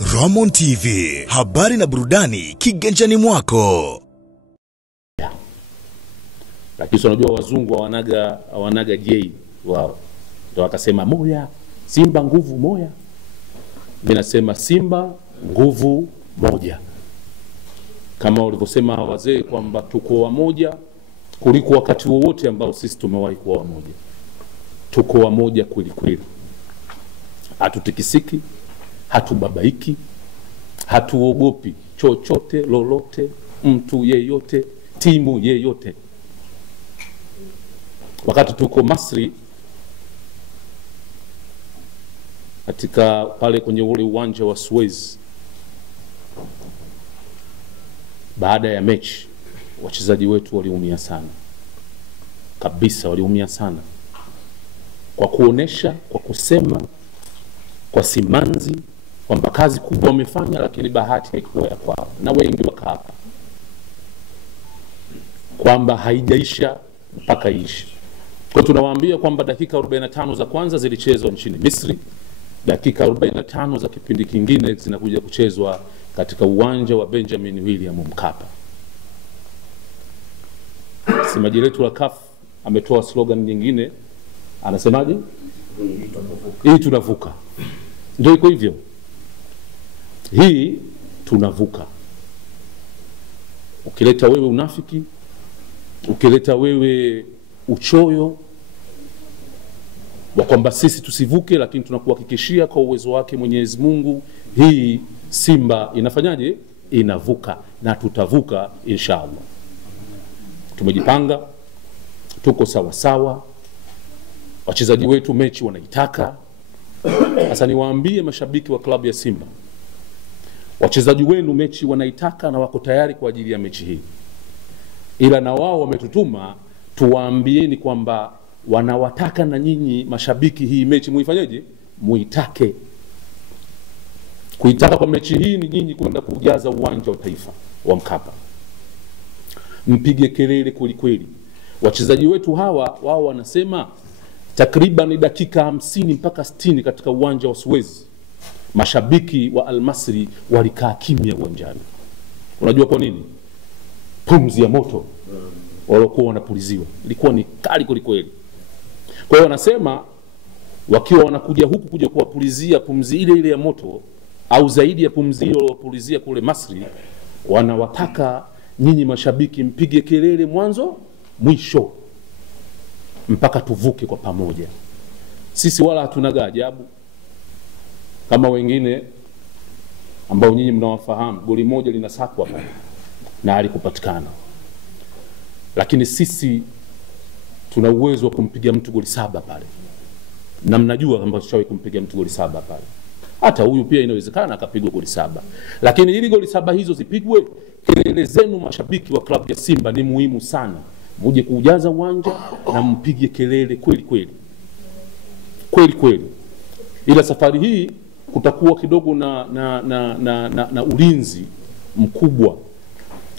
Ramon TV, habari na burudani kiganjani mwako. Lakini unajua wazungu wanaga J wao. Ndio wakasema moya, Simba nguvu moya. Mimi nasema Simba nguvu moja. Kama walivyosema wazee kwamba tuko wamoja kuliko wakati wowote ambao sisi tumewahi kuwa wamoja. Tuko wamoja kweli kweli. Hatutikisiki, hatubabaiki, hatuogopi chochote lolote, mtu yeyote, timu yeyote. Wakati tuko Masri katika pale kwenye ule uwanja wa Suez, baada ya mechi wachezaji wetu waliumia sana kabisa, waliumia sana kwa kuonesha, kwa kusema, kwa simanzi kwamba kazi kubwa wamefanya, lakini bahati haikuwa ya kwao, na wengi wakaapa kwamba haijaisha mpaka iishe. Kwa tunawaambia kwamba dakika 45 za kwanza zilichezwa nchini Misri, dakika 45 za kipindi kingine zinakuja kuchezwa katika uwanja wa Benjamin William Mkapa. Semaji letu la CAF ametoa slogan nyingine, anasemaje? Hii tunavuka. Ndio iko hivyo. Hii tunavuka. Ukileta wewe unafiki, ukileta wewe uchoyo wa kwamba sisi tusivuke, lakini tunakuhakikishia kwa uwezo wake Mwenyezi Mungu, hii Simba inafanyaje? Inavuka, na tutavuka inshallah. Tumejipanga, tuko sawa sawa. Wachezaji wetu mechi wanaitaka. Sasa niwaambie mashabiki wa klabu ya Simba, wachezaji wenu mechi wanaitaka na wako tayari kwa ajili ya mechi hii. Ila na wao wametutuma tuwaambieni kwamba wanawataka na nyinyi mashabiki hii mechi muifanyaje? Muitake. Kuitaka kwa mechi hii ni nyinyi kwenda kujaza uwanja wa Taifa wa Mkapa. Mpige kelele kweli kweli. Wachezaji wetu hawa wao wanasema takriban dakika 50 mpaka 60 katika uwanja wa Suez mashabiki wa Al-Masri walikaa kimya uwanjani. Unajua kwa nini? Pumzi ya moto walikuwa wanapuliziwa ilikuwa ni kali kweli kweli. Kwa hiyo wanasema wakiwa wanakuja huku kuja kuwapulizia pumzi ile ile ya moto au zaidi ya pumzi ile walopulizia kule Masri, wanawataka nyinyi mashabiki mpige kelele mwanzo mwisho mpaka tuvuke kwa pamoja. Sisi wala hatunaga ajabu kama wengine ambao nyinyi mnawafahamu. Goli moja linasakwa pale na alikupatikana, lakini sisi tuna uwezo wa kumpiga mtu goli 7 pale, na mnajua kwamba tushawahi kumpiga mtu goli 7 pale. Hata huyu pia inawezekana akapigwa goli 7, lakini ili goli 7 hizo zipigwe, kelele zenu mashabiki wa klabu ya Simba ni muhimu sana. Muje kujaza uwanja na mpige kelele kweli kweli kweli kweli. Ila safari hii kutakuwa kidogo na ulinzi mkubwa.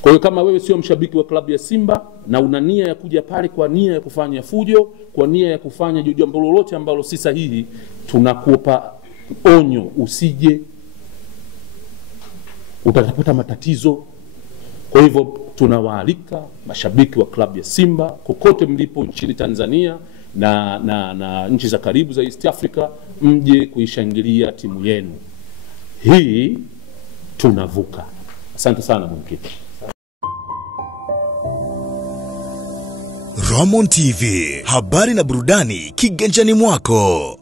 Kwa hiyo kama wewe sio mshabiki wa klabu ya Simba na una nia ya kuja pale kwa nia ya kufanya fujo, kwa nia ya kufanya jambo lolote ambalo si sahihi, tunakupa onyo, usije, utapata matatizo. Kwa hivyo tunawaalika mashabiki wa klabu ya Simba kokote mlipo nchini Tanzania na nchi za karibu za East Africa, mje kuishangilia timu yenu. Hii tunavuka. Asante sana mwenyekiti. Ramon TV, habari na burudani kiganjani mwako.